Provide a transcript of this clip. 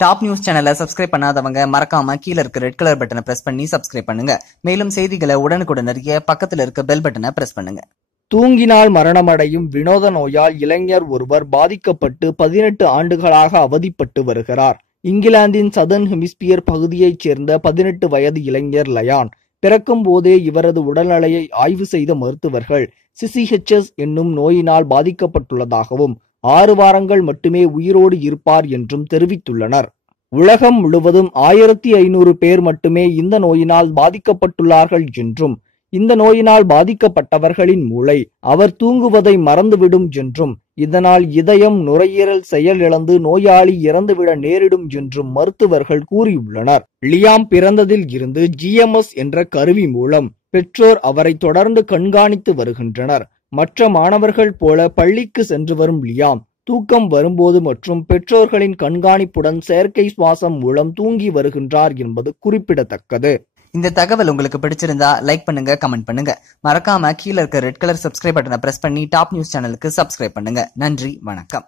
Top news சேனலை subscribe பண்ணாதவங்க மறக்காம கீழ இருக்க ரெட் கலர் பட்டனை பிரஸ் பண்ணி சப்ஸ்கிரைப் பண்ணுங்க. மேலும் செய்திகளை உடனுக்குடன் அறிய பக்கத்துல இருக்க பெல் பட்டனை பிரஸ் பண்ணுங்க. தூங்கினால் மரணமடையும் வினோத நோயால் இளைஞர் ஒருவர் பாதிக்கப்பட்டு பதினெட்டு ஆண்டுகளாக அவதிப்பட்டு வருகிறார். இங்கிலாந்தின் சதன் ஹெமிஸ்பியர் பகுதியைச் சேர்ந்த பதினெட்டு வயது இளைஞர் லயான். பிறக்கும் போதே இவரது உடல்நிலையை ஆய்வு செய்த மருத்துவர்கள். சிசிஹெச்எஸ் என்னும் நோயினால் பாதிக்கப்பட்டுள்ளதாகவும் ஆறு வாரங்கள் மட்டுமே உயிரோடு இருப்பார் என்றும் தெரிவித்துள்ளனர். உலகம் முழுவதும் ஆயிரத்தி ஐநூறு பேர் மட்டுமே இந்த நோயினால் பாதிக்கப்பட்டுள்ளார்கள் என்றும் இந்த நோயினால் பாதிக்கப்பட்டவர்களின் மூளை அவர் தூங்குவதை மறந்துவிடும் என்றும் இதனால் இதயம் நுரையீரல் செயலிழந்து நோயாளி இறந்துவிட நேரிடும் என்றும் மருத்துவர்கள் கூறியுள்ளனர். லியாம் பிறந்ததில் இருந்து ஜிஎம்எஸ் என்ற கருவி மூலம் பெற்றோர் அவரை தொடர்ந்து கண்காணித்து வருகின்றனர். மற்ற மாணவர்கள் போல பள்ளிக்கு சென்று வரும் லியாம் தூக்கம் வரும்போது மற்றும் பெற்றோர்களின் கண்காணிப்புடன் செயற்கை சுவாசம் மூலம் தூங்கி வருகின்றார் என்பது குறிப்பிடத்தக்கது. இந்த தகவல் உங்களுக்கு பிடிச்சிருந்தா லைக் பண்ணுங்க கமெண்ட் பண்ணுங்க. மறக்காம கீழே இருக்க ரெட் கலர் சப்ஸ்கிரைப் பட்டனை பிரஸ் பண்ணி டாப் நியூஸ் சேனலுக்கு சப்ஸ்கிரைப் பண்ணுங்க. நன்றி வணக்கம்.